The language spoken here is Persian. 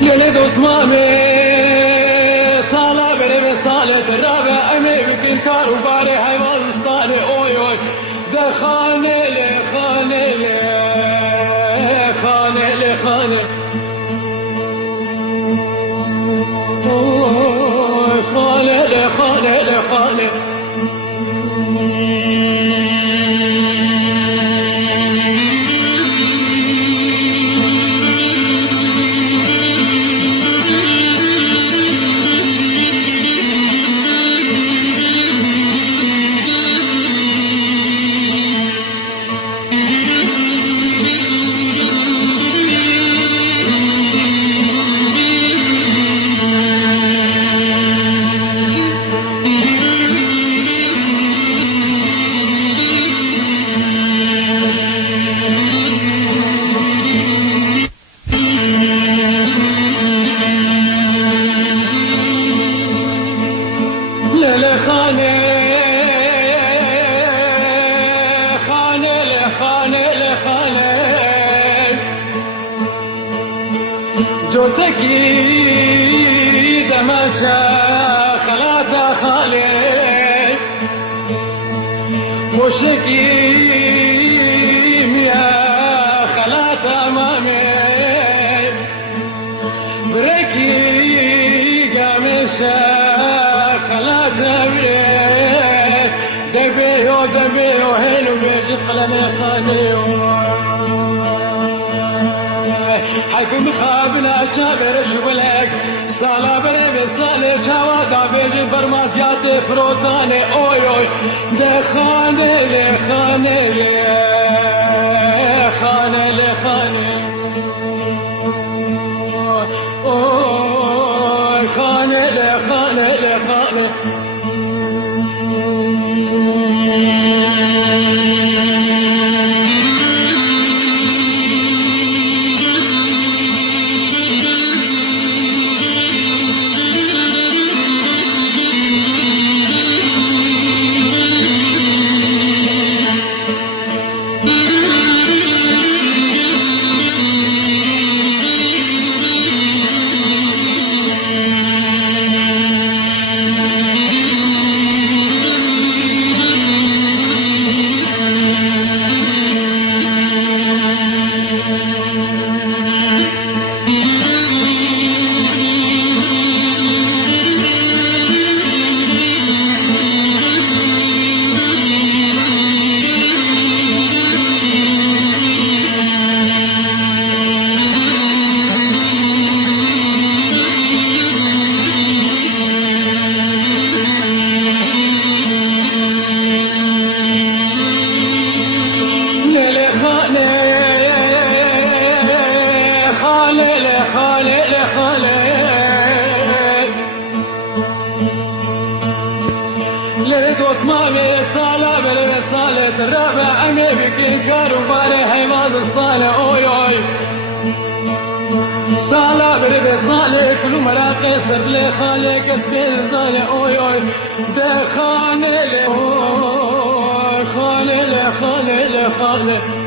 يلد عثماني صالة بني صالة الرابع أمي بكين كار وباري حيوان اسطاني أوي أوي ده خاني لي خاني لي خاني لي خاني خاني لي خاني لي خاني جوتكي دمشا خلاتا خالي وشكي يا خلاتا مامي بركي قامشا خلاتا بريك دبيو هينو بيجي قلنا خانيو حيكون خابنا شابر شغلك سالا بره بسال شوادا بيجي فرماسيات فروتاني اوي اوي ده خانه لي خانه لي خانه لي خانه اوي خانه لي خانه لي خانه مامي صالة بلا صالة الرابع أمي بكين كار وباري حيوان اسطالة أوي أوي صالة بلا صالة كل مراقي صر لي خالي كسبين صالة أوي أوي ده خاني لي خاني لي خاني لي خاني